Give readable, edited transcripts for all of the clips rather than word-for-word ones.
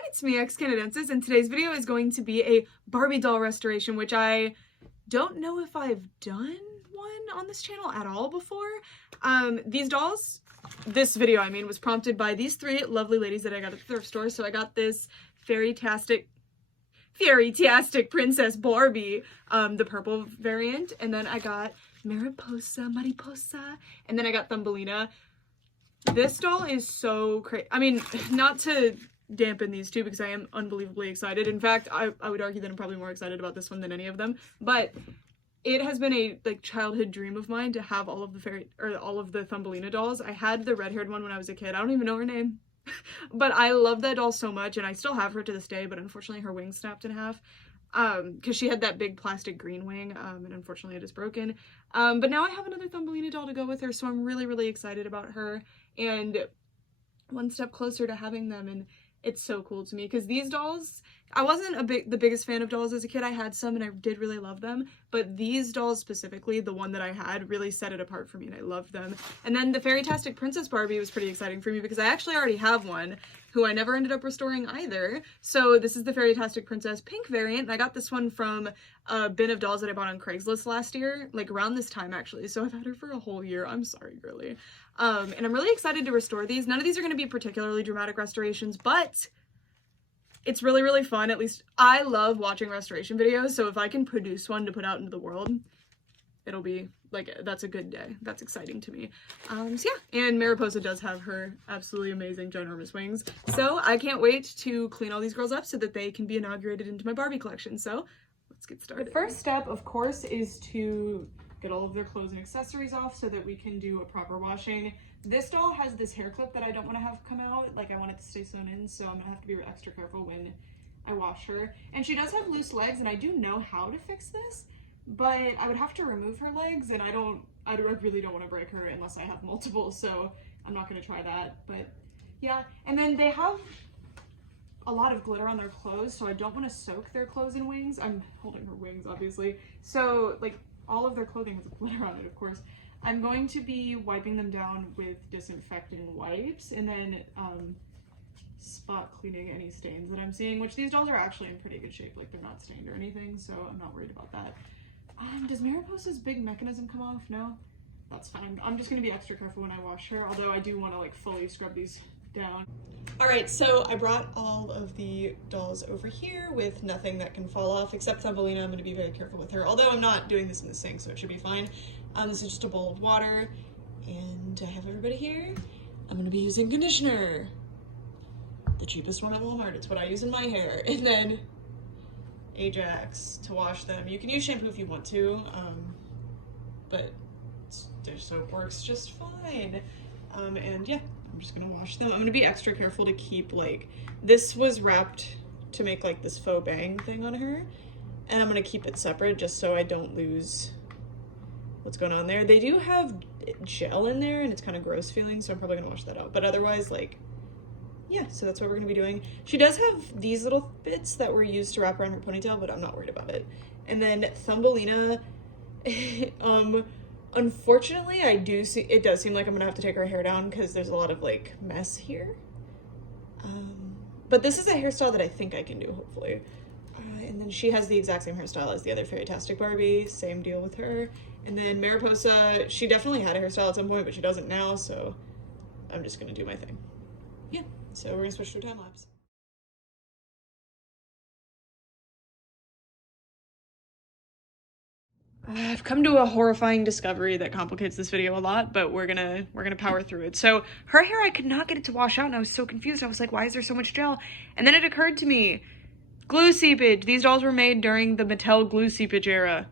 everyone, it's me, Canadensis, and today's video is going to be a Barbie doll restoration, which I don't know if I've done one on this channel at all before. These dolls, this video I mean, was prompted by these three lovely ladies that I got at the thrift store. So I got this fairy-tastic Princess Barbie, the purple variant, and then I got Mariposa, and then I got Thumbelina. This doll is so crazy. I mean, not to dampen these two because I am unbelievably excited. In fact, I would argue that I'm probably more excited about this one than any of them, but it has been a childhood dream of mine to have all of the Thumbelina dolls. I had the red-haired one when I was a kid. I don't even know her name. But I love that doll so much, and I still have her to this day, but unfortunately her wing snapped in half. Because she had that big plastic green wing, and unfortunately it is broken. But now I have another Thumbelina doll to go with her, so I'm really, really excited about her, and one step closer to having them, and it's so cool to me, because these dolls, I wasn't the biggest fan of dolls as a kid. I had some, and I did really love them, but these dolls specifically, the one that I had, really set it apart for me, and I loved them. And then the Fairy-tastic Princess Barbie was pretty exciting for me, because I actually already have one, who I never ended up restoring either. So this is the Fairy-tastic Princess pink variant, and I got this one from a bin of dolls that I bought on Craigslist last year, like around this time actually, so I've had her for a whole year. I'm sorry, girly. And I'm really excited to restore these. None of these are going to be particularly dramatic restorations, but it's really, really fun. At least I love watching restoration videos, so if I can produce one to put out into the world, it'll be like, that's a good day. That's exciting to me. So yeah, and Mariposa does have her absolutely amazing ginormous wings, so I can't wait to clean all these girls up so that they can be inaugurated into my Barbie collection. So let's get started. The first step, of course, is to get all of their clothes and accessories off so that we can do a proper washing. This doll has this hair clip that I don't want to have come out, like I want it to stay sewn in, so I'm gonna have to be extra careful when I wash her. And she does have loose legs, and I do know how to fix this, but I would have to remove her legs, and I really don't want to break her unless I have multiple, so I'm not going to try that. But yeah, and then they have a lot of glitter on their clothes, so I don't want to soak their clothes in wings. I'm holding her wings, obviously, so like all of their clothing has glitter on it, of course. I'm going to be wiping them down with disinfecting wipes, and then spot cleaning any stains that I'm seeing, which these dolls are actually in pretty good shape, like they're not stained or anything, so I'm not worried about that. Does Mariposa's big mechanism come off? No? That's fine. I'm just gonna be extra careful when I wash her, although I do want to like fully scrub these down. Alright, so I brought all of the dolls over here with nothing that can fall off, except Thumbelina. I'm gonna be very careful with her, although I'm not doing this in the sink, so it should be fine. This is just a bowl of water, and I have everybody here. I'm gonna be using conditioner. The cheapest one at Walmart. It's what I use in my hair. And then Ajax to wash them. You can use shampoo if you want to, but their soap works just fine. And yeah, I'm just gonna wash them. I'm gonna be extra careful to keep, like, this was wrapped to make like this faux bang thing on her, and I'm gonna keep it separate just so I don't lose what's going on there. They do have gel in there, and it's kind of gross feeling, so I'm probably gonna wash that out. But otherwise, like, yeah, so that's what we're gonna be doing. She does have these little bits that were used to wrap around her ponytail, but I'm not worried about it. And then Thumbelina, unfortunately, it does seem like I'm gonna have to take her hair down because there's a lot of like mess here. But this is a hairstyle that I think I can do, hopefully. And then she has the exact same hairstyle as the other Fairy-tastic Barbie, same deal with her. And then Mariposa, she definitely had a hairstyle at some point, but she doesn't now, so I'm just gonna do my thing. Yeah, so we're gonna switch to a time lapse. I've come to a horrifying discovery that complicates this video a lot, but we're gonna power through it. So her hair, I could not get it to wash out, and I was so confused. I was like, why is there so much gel? And then it occurred to me, glue seepage. These dolls were made during the Mattel glue seepage era.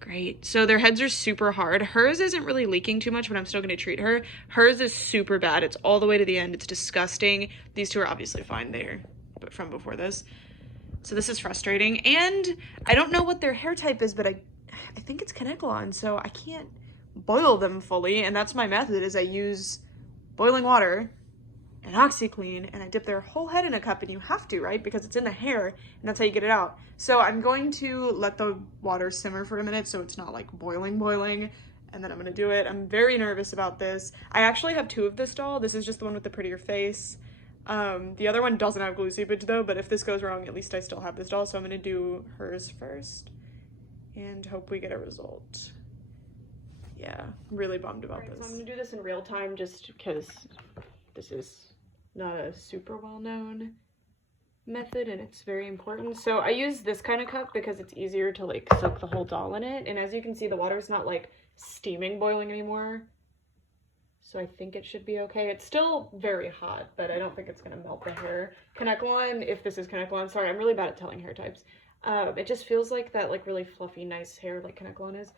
Great. So their heads are super hard. Hers isn't really leaking too much, but I'm still going to treat her. Hers is super bad. It's all the way to the end. It's disgusting. These two are obviously fine there, but from before this. So this is frustrating. And I don't know what their hair type is, but I think it's Kanekalon, so I can't boil them fully. And that's my method, is I use boiling water and OxyClean, and I dip their whole head in a cup, and you have to, right? Because it's in the hair, and that's how you get it out. So I'm going to let the water simmer for a minute so it's not like boiling, and then I'm gonna do it. I'm very nervous about this. I actually have two of this doll. This is just the one with the prettier face. The other one doesn't have glue seepage though, but if this goes wrong, at least I still have this doll. So I'm gonna do hers first and hope we get a result. Yeah, I'm really bummed about this. So I'm gonna do this in real time just because this is not a super well-known method and it's very important. So I use this kind of cup because it's easier to like soak the whole doll in it. And as you can see, the water's not like steaming, boiling anymore. So I think it should be okay. It's still very hot, but I don't think it's gonna melt the hair. Kanekalon, if this is Kanekalon, sorry, I'm really bad at telling hair types. It just feels like that like really fluffy, nice hair like Kanekalon is.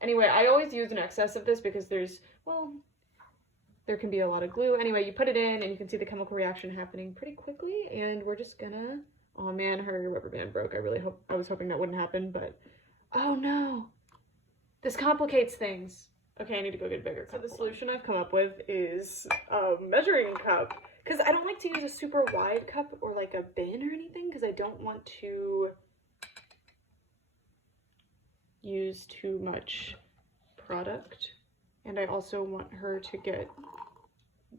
Anyway, I always use an excess of this because there's, well, there can be a lot of glue. Anyway, you put it in and you can see the chemical reaction happening pretty quickly, and we're just gonna, oh man, her rubber band broke. I was hoping that wouldn't happen, but oh no, this complicates things. Okay, I need to go get a bigger cup. So the solution I've come up with is a measuring cup, because I don't like to use a super wide cup or like a bin or anything, because I don't want to use too much product, and I also want her to get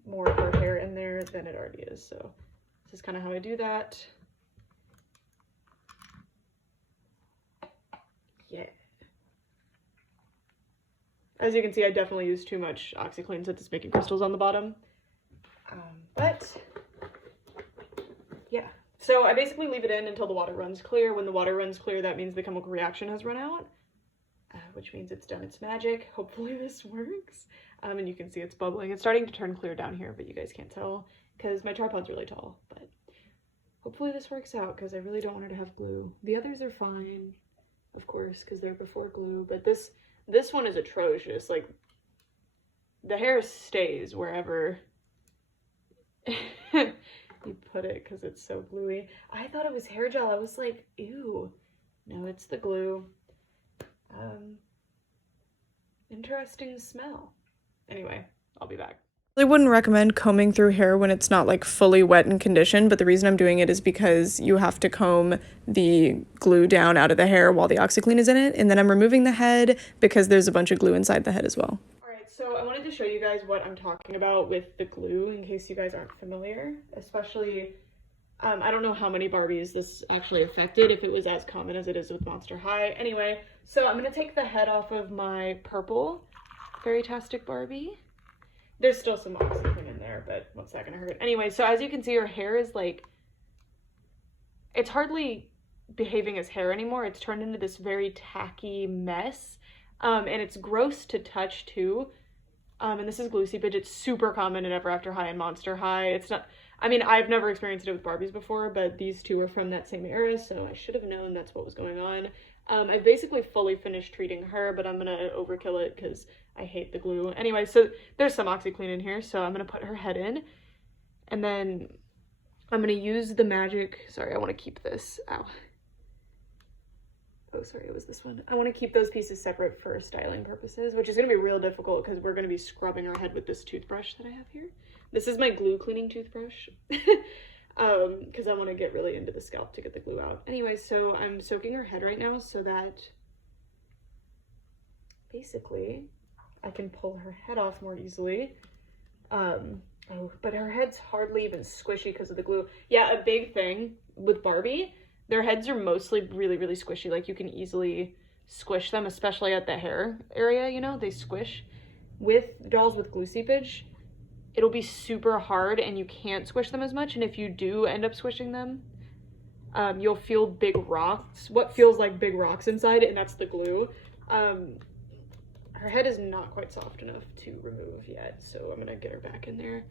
more of her hair in there than it already is. So this is kind of how I do that. Yeah. As you can see, I definitely used too much OxyClean since it's making crystals on the bottom. But yeah, so I basically leave it in until the water runs clear. When the water runs clear, that means the chemical reaction has run out, which means it's done its magic. Hopefully this works. And you can see it's bubbling. It's starting to turn clear down here, but you guys can't tell because my tripod's really tall. But hopefully this works out because I really don't want her to have glue. The others are fine, of course, because they're before glue, but this one is atrocious. Like, the hair stays wherever you put it because it's so gluey. I thought it was hair gel. I was like, ew. No, it's the glue. Interesting smell. Anyway, I'll be back. I wouldn't recommend combing through hair when it's not like fully wet and conditioned, but the reason I'm doing it is because you have to comb the glue down out of the hair while the OxyClean is in it, and then I'm removing the head because there's a bunch of glue inside the head as well. Alright, so I wanted to show you guys what I'm talking about with the glue in case you guys aren't familiar, especially, I don't know how many Barbies this actually affected, if it was as common as it is with Monster High. Anyway, so I'm going to take the head off of my purple Fairytastic Barbie. There's still some OxyClean in there, but what's that gonna hurt? Anyway, so as you can see, her hair is like, it's hardly behaving as hair anymore. It's turned into this very tacky mess. And it's gross to touch too. And this is glue seepage. It's super common in Ever After High and Monster High. It's not, I mean, I've never experienced it with Barbies before, but these two are from that same era, so I should have known that's what was going on. I've basically fully finished treating her, but I'm gonna overkill it because I hate the glue. Anyway, so there's some OxyClean in here, so I'm gonna put her head in, and then I'm gonna use the magic, sorry, I wanna keep this, ow. Oh, sorry, it was this one. I wanna keep those pieces separate for styling purposes, which is gonna be real difficult because we're gonna be scrubbing her head with this toothbrush that I have here. This is my glue cleaning toothbrush. Because I want to get really into the scalp to get the glue out. Anyway, so I'm soaking her head right now so that basically I can pull her head off more easily. Oh, but her head's hardly even squishy because of the glue. Yeah, a big thing with Barbie, their heads are mostly really, really squishy. Like, you can easily squish them, especially at the hair area, you know, they squish. With dolls with glue seepage, it'll be super hard and you can't squish them as much, and if you do end up squishing them, you'll feel big rocks, what feels like big rocks inside, and that's the glue. Her head is not quite soft enough to remove yet, so I'm gonna get her back in there.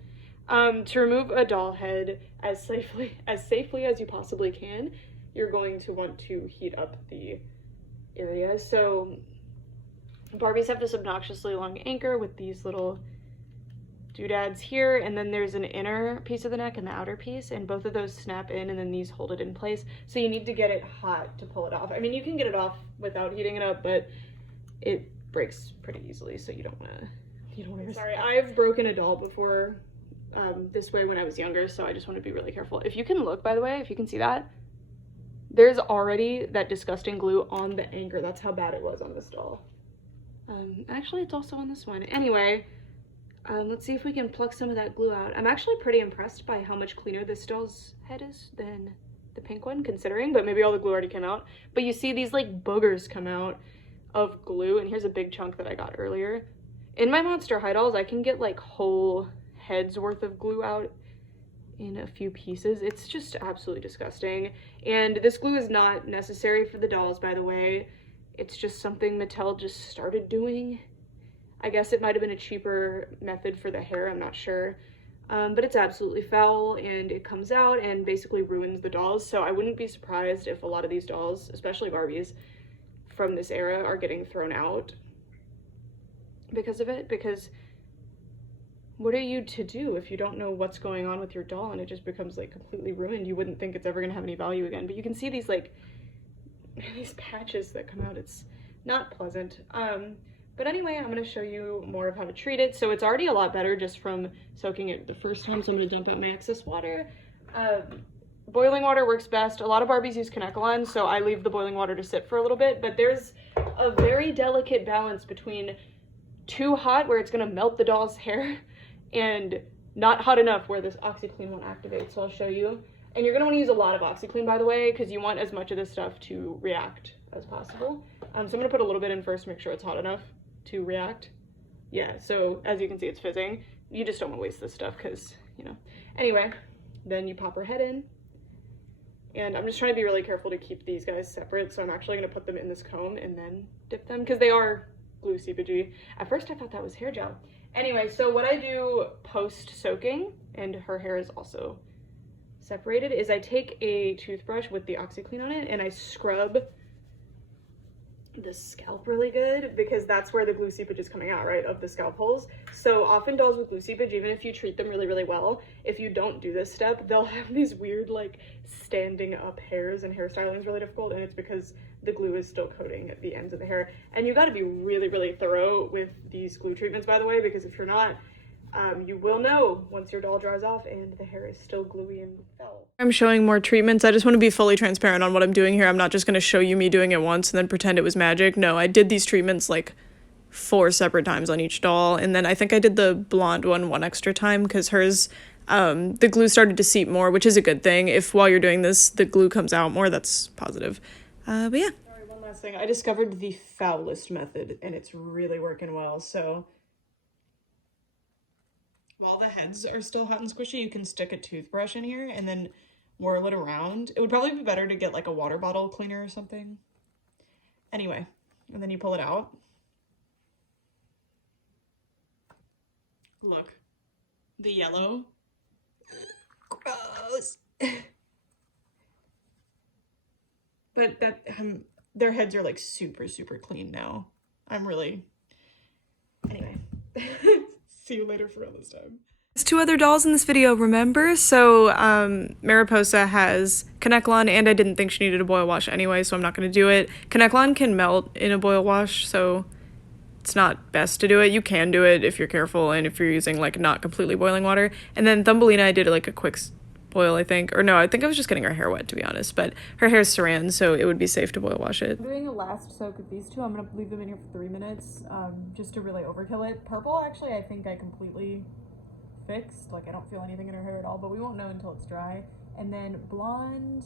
To remove a doll head as safely as you possibly can, you're going to want to heat up the area. So Barbies have this obnoxiously long anchor with these little doodads here, and then there's an inner piece of the neck and the outer piece, and both of those snap in, and then these hold it in place. So you need to get it hot to pull it off. I mean, you can get it off without heating it up, but it breaks pretty easily, so you don't want to. Sorry, I've broken a doll before this way when I was younger, so I just want to be really careful. If you can look, by the way, if you can see that, there's already that disgusting glue on the anchor. That's how bad it was on this doll. Actually, it's also on this one. Anyway, Let's see if we can pluck some of that glue out. I'm actually pretty impressed by how much cleaner this doll's head is than the pink one, considering, but maybe all the glue already came out. But you see these like boogers come out of glue, and here's a big chunk that I got earlier. In my Monster High dolls, I can get like whole heads worth of glue out in a few pieces. It's just absolutely disgusting. And this glue is not necessary for the dolls, by the way. It's just something Mattel just started doing. I guess it might have been a cheaper method for the hair, I'm not sure. But it's absolutely foul, and it comes out and basically ruins the dolls. So I wouldn't be surprised if a lot of these dolls, especially Barbies, from this era are getting thrown out because of it. Because what are you to do if you don't know what's going on with your doll and it just becomes like completely ruined? You wouldn't think it's ever gonna have any value again. But you can see these like, these patches that come out. It's not pleasant. But anyway, I'm going to show you more of how to treat it. So it's already a lot better just from soaking it the first time. So I'm going to dump out my excess water. Boiling water works best. A lot of Barbies use Kanekalon, so I leave the boiling water to sit for a little bit. But there's a very delicate balance between too hot, where it's going to melt the doll's hair, and not hot enough where this OxiClean won't activate. So I'll show you. And you're going to want to use a lot of OxiClean, by the way, because you want as much of this stuff to react as possible. So I'm going to put a little bit in first to make sure it's hot enough to react. Yeah, so as you can see, it's fizzing. You just don't want to waste this stuff because, you know. Anyway, then you pop her head in. And I'm just trying to be really careful to keep these guys separate, so I'm actually going to put them in this comb and then dip them, because they are glue seepagey. At first I thought that was hair gel. Anyway, so what I do post-soaking, and her hair is also separated, is I take a toothbrush with the OxiClean on it and I scrub the scalp really good, because that's where the glue seepage is coming out, right, of the scalp holes. So often dolls with glue seepage, even if you treat them really, really well, if you don't do this step, they'll have these weird like standing up hairs, and hairstyling is really difficult, and it's because the glue is still coating at the ends of the hair. And you got to be really, really thorough with these glue treatments, by the way, because if you're not, you will know once your doll dries off and the hair is still gluey and foul. I'm showing more treatments. I just want to be fully transparent on what I'm doing here. I'm not just going to show you me doing it once and then pretend it was magic. No, I did these treatments like 4 separate times on each doll, and then I think I did the blonde one extra time because hers, the glue started to seep more, which is a good thing. If while you're doing this the glue comes out more, that's positive. But yeah. Sorry, one last thing. I discovered the foulest method, and it's really working well. So while the heads are still hot and squishy, you can stick a toothbrush in here and then whirl it around. It would probably be better to get like a water bottle cleaner or something. Anyway, and then you pull it out. Look, the yellow. Gross. But that their heads are like super, super clean now. I'm really, anyway. See you later for all this time. There's 2 other dolls in this video, remember? So Mariposa has Kanekalon, and I didn't think she needed a boil wash anyway, so I'm not going to do it. Kanekalon can melt in a boil wash, so it's not best to do it. You can do it if you're careful and if you're using like not completely boiling water. And then Thumbelina, I did like a quick boil, I think. Or no, I think I was just getting her hair wet, to be honest. But her hair is saran, so it would be safe to boil wash it. I'm doing a last soak of these 2. I'm going to leave them in here for 3 minutes just to really overkill it. Purple, actually, I think I completely fixed. Like, I don't feel anything in her hair at all, but we won't know until it's dry. And then blonde,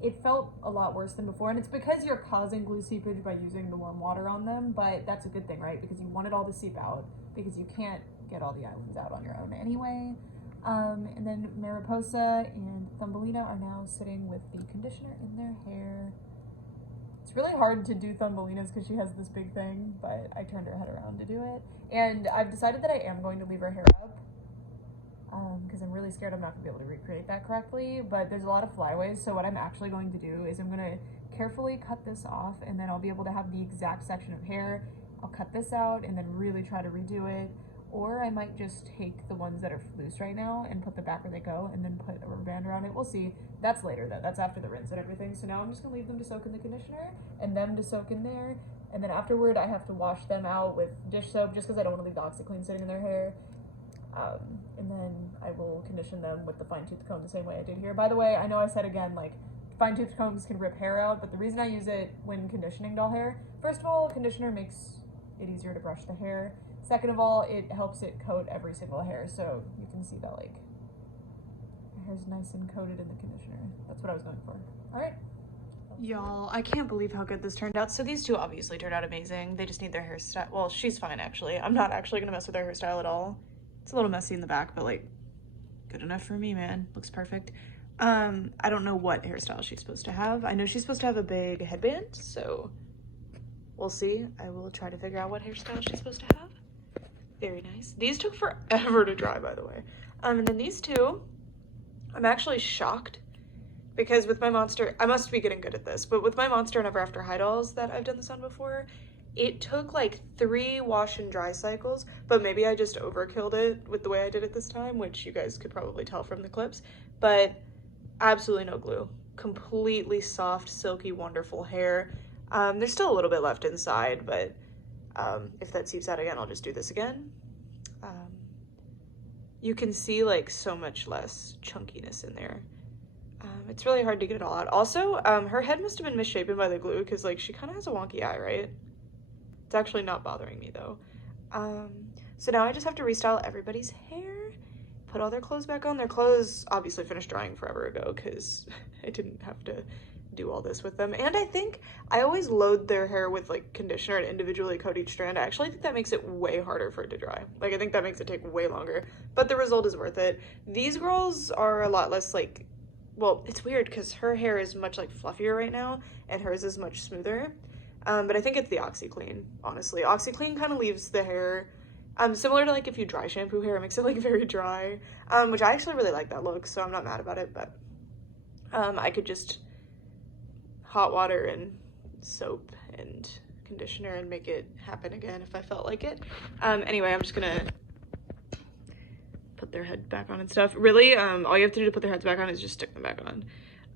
it felt a lot worse than before. And it's because you're causing glue seepage by using the warm water on them, but that's a good thing, right? Because you want it all to seep out, because you can't get all the islands out on your own anyway. And then Mariposa and Thumbelina are now sitting with the conditioner in their hair. It's really hard to do Thumbelina's because she has this big thing, but I turned her head around to do it. And I've decided that I am going to leave her hair up because I'm really scared I'm not going to be able to recreate that correctly, but there's a lot of flyaways, so what I'm actually going to do is I'm going to carefully cut this off, and then I'll be able to have the exact section of hair. I'll cut this out and then really try to redo it. Or I might just take the ones that are loose right now and put them back where they go and then put a rubber band around it. We'll see. That's later though. That's after the rinse and everything. So now I'm just going to leave them to soak in the conditioner and them to soak in there. And then afterward I have to wash them out with dish soap just because I don't want to leave the OxiClean sitting in their hair. And then I will condition them with the fine-tooth comb the same way I did here. By the way, I know I said again, like, fine-tooth combs can rip hair out, but the reason I use it when conditioning doll hair, first of all, conditioner makes it easier to brush the hair. Second of all, it helps it coat every single hair, so you can see that like my hair's nice and coated in the conditioner. That's what I was going for. All right. Y'all, I can't believe how good this turned out. So these two obviously turned out amazing. They just need their hairstyle. Well, she's fine actually. I'm not actually gonna mess with their hairstyle at all. It's a little messy in the back, but like good enough for me, man. Looks perfect. I don't know what hairstyle she's supposed to have. I know she's supposed to have a big headband, so we'll see. I will try to figure out what hairstyle she's supposed to have. Very nice. These took forever to dry, by the way. And then these two, I'm actually shocked because with my Monster, I must be getting good at this, but with my Monster and Ever After High dolls that I've done this on before, it took like 3 wash and dry cycles, but maybe I just overkilled it with the way I did it this time, which you guys could probably tell from the clips, but absolutely no glue. Completely soft, silky, wonderful hair. There's still a little bit left inside, but if that seeps out again, I'll just do this again. You can see like so much less chunkiness in there. It's really hard to get it all out. Also, her head must have been misshapen by the glue because like she kind of has a wonky eye, right? It's actually not bothering me though. So now I just have to restyle everybody's hair, put all their clothes back on. Their clothes obviously finished drying forever ago because I didn't have to do all this with them. And I think I always load their hair with like conditioner and individually coat each strand. I actually think that makes it way harder for it to dry. Like I think that makes it take way longer, but the result is worth it. These girls are a lot less like, well, it's weird because her hair is much like fluffier right now and hers is much smoother. But I think it's the OxiClean, honestly. OxiClean kind of leaves the hair similar to like if you dry shampoo hair, it makes it like very dry, which I actually really like that look, so I'm not mad about it. But I could just hot water and soap and conditioner and make it happen again if I felt like it. Anyway, I'm just gonna put their head back on and stuff. Really, all you have to do to put their heads back on is just stick them back on.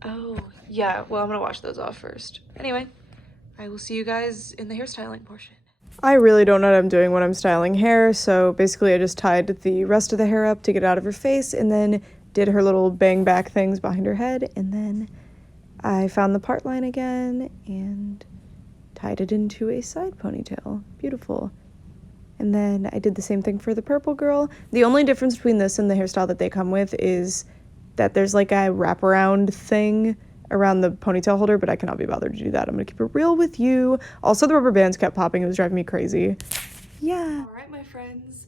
Oh, yeah, well, I'm gonna wash those off first. Anyway, I will see you guys in the hairstyling portion. I really don't know what I'm doing when I'm styling hair, so basically I just tied the rest of the hair up to get it out of her face and then did her little bang back things behind her head, and then I found the part line again and tied it into a side ponytail. Beautiful. And then I did the same thing for the purple girl. The only difference between this and the hairstyle that they come with is that there's like a wraparound thing around the ponytail holder, but I cannot be bothered to do that. I'm gonna keep it real with you. Also, the rubber bands kept popping. It was driving me crazy. Yeah. All right, my friends,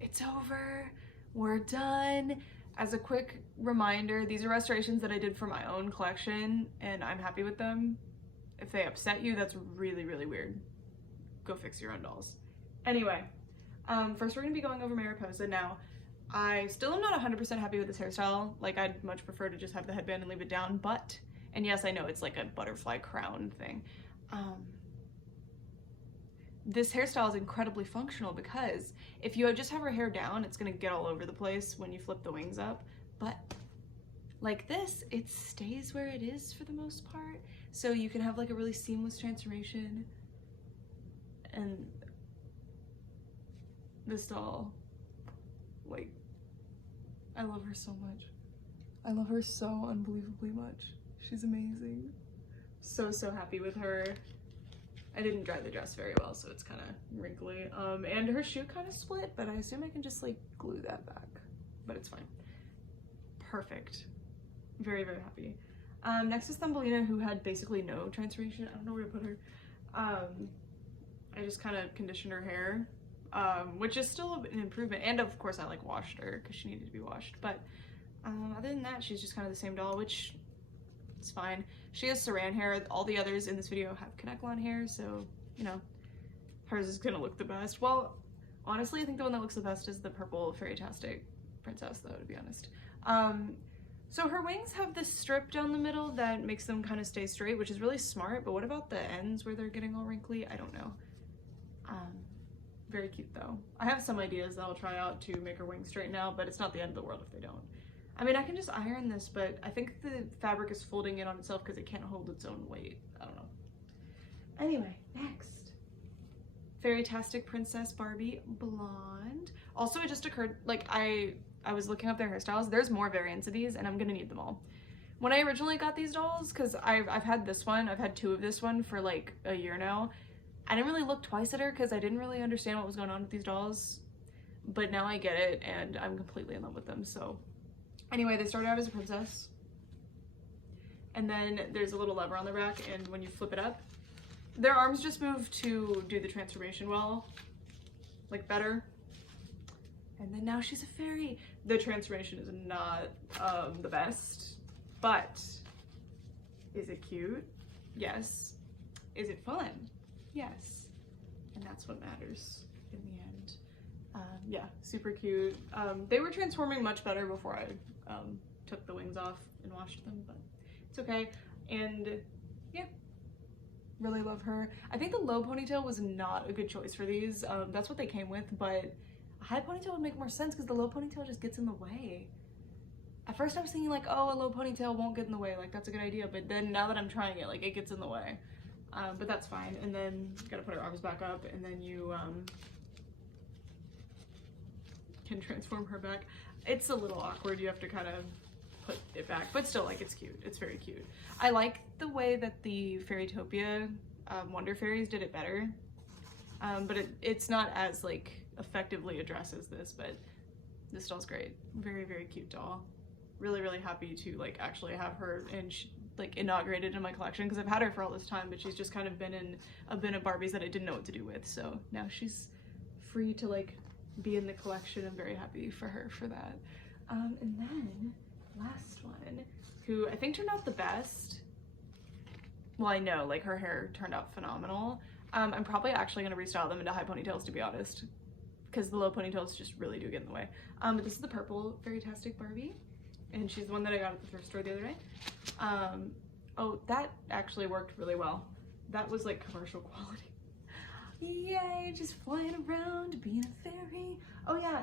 it's over. We're done. As a quick reminder, these are restorations that I did for my own collection, and I'm happy with them. If they upset you, that's really, really weird. Go fix your own dolls. Anyway, first we're gonna be going over Mariposa. Now, I still am not 100% happy with this hairstyle. Like, I'd much prefer to just have the headband and leave it down, but, and yes, I know it's like a butterfly crown thing. This hairstyle is incredibly functional because if you just have her hair down, it's gonna get all over the place when you flip the wings up. But like this, it stays where it is for the most part. So you can have like a really seamless transformation. And this doll, like, I love her so much. I love her so unbelievably much. She's amazing. So happy with her. I didn't dry the dress very well, so it's kind of wrinkly. And her shoe kind of split, but I assume I can just like glue that back, but it's fine. Perfect. Very, very happy. Next is Thumbelina, who had basically no transformation. I don't know where to put her. I just kind of conditioned her hair, which is still an improvement. And of course I like washed her because she needed to be washed. But other than that, she's just kind of the same doll, which is fine. She has saran hair. All the others in this video have Connect-Lawn hair, so, you know, hers is gonna look the best. Well, honestly, I think the one that looks the best is the purple Fairytastic princess, though, to be honest. So her wings have this strip down the middle that makes them kind of stay straight, which is really smart, but what about the ends where they're getting all wrinkly? I don't know. Very cute though. I have some ideas that I'll try out to make her wings straighten out, but it's not the end of the world if they don't. I mean, I can just iron this, but I think the fabric is folding in on itself because it can't hold its own weight. I don't know. Anyway, next. Fairytastic Princess Barbie Blonde. Also, it just occurred, like, I was looking up their hairstyles. There's more variants of these, and I'm gonna need them all. When I originally got these dolls, because I've had this one, I've had 2 of this one for like a year now, I didn't really look twice at her because I didn't really understand what was going on with these dolls, but now I get it and I'm completely in love with them. So anyway, they started out as a princess, and then there's a little lever on the rack, and when you flip it up, their arms just move to do the transformation well, like better. And then now she's a fairy. The transformation is not the best, but is it cute? Yes. Is it fun? Yes. And that's what matters in the end. Yeah, super cute. They were transforming much better before I took the wings off and washed them, but it's okay. And yeah, really love her. I think the low ponytail was not a good choice for these. That's what they came with, but a high ponytail would make more sense because the low ponytail just gets in the way. At first I was thinking like, oh, a low ponytail won't get in the way, like that's a good idea, but then now that I'm trying it, like it gets in the way. But that's fine. And then you gotta put her arms back up, and then you can transform her back. It's a little awkward, you have to kind of put it back, but still, like, it's cute. It's very cute. I like the way that the Fairytopia Wonder Fairies did it better, but it's not as like effectively addresses this, but this doll's great. Very, very cute doll. Really, really happy to like actually have her and like inaugurated in my collection, because I've had her for all this time, but she's just kind of been in a bin of Barbies that I didn't know what to do with. So now she's free to like be in the collection. I'm very happy for her for that. And then last one, who I think turned out the best. Well, I know, like her hair turned out phenomenal. I'm probably actually gonna restyle them into high ponytails, to be honest, because the low ponytails just really do get in the way. But this is the purple Fairytastic Barbie, and she's the one that I got at the thrift store the other day. Oh, that actually worked really well. That was like commercial quality. Yay, just flying around, being a fairy. Oh yeah,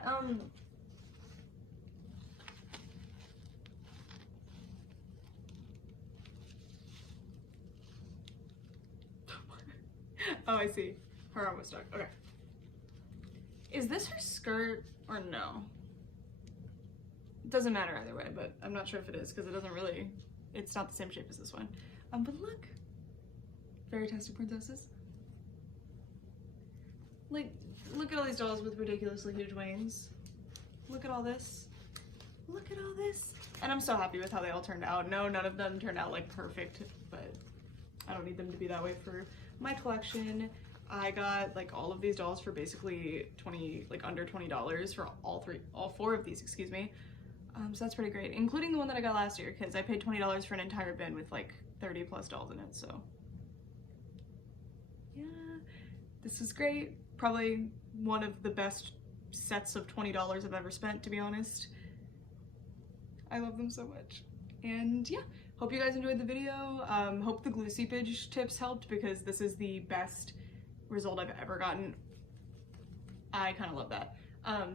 oh, I see. Her arm was stuck. Okay. Is this her skirt or no? It doesn't matter either way, but I'm not sure if it is because it doesn't really, it's not the same shape as this one. But look, Fairytastic Princesses. Like, look at all these dolls with ridiculously huge wings. Look at all this. Look at all this. And I'm so happy with how they all turned out. No, none of them turned out like perfect, but I don't need them to be that way for my collection. I got like all of these dolls for basically under $20 for all four of these, excuse me. So that's pretty great, including the one that I got last year, because I paid $20 for an entire bin with like 30 plus dolls in it. So yeah, this is great. Probably one of the best sets of $20 I've ever spent, to be honest. I love them so much. And yeah, hope you guys enjoyed the video. Hope the glue seepage tips helped, because this is the best result I've ever gotten. I kind of love that.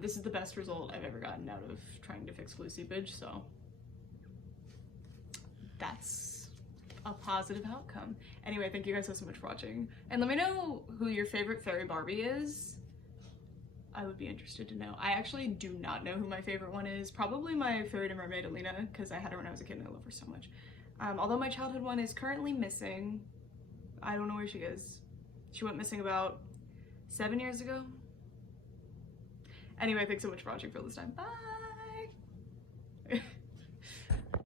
This is the best result I've ever gotten out of trying to fix glue seepage, so that's a positive outcome. Anyway, thank you guys so much for watching, and let me know who your favorite fairy Barbie is. I would be interested to know. I actually do not know who my favorite one is. Probably my Fairy to Mermaid Alina, because I had her when I was a kid and I love her so much. Although my childhood one is currently missing. I don't know where she is. She went missing about 7 years ago. Anyway, thanks so much for watching for this time. Bye!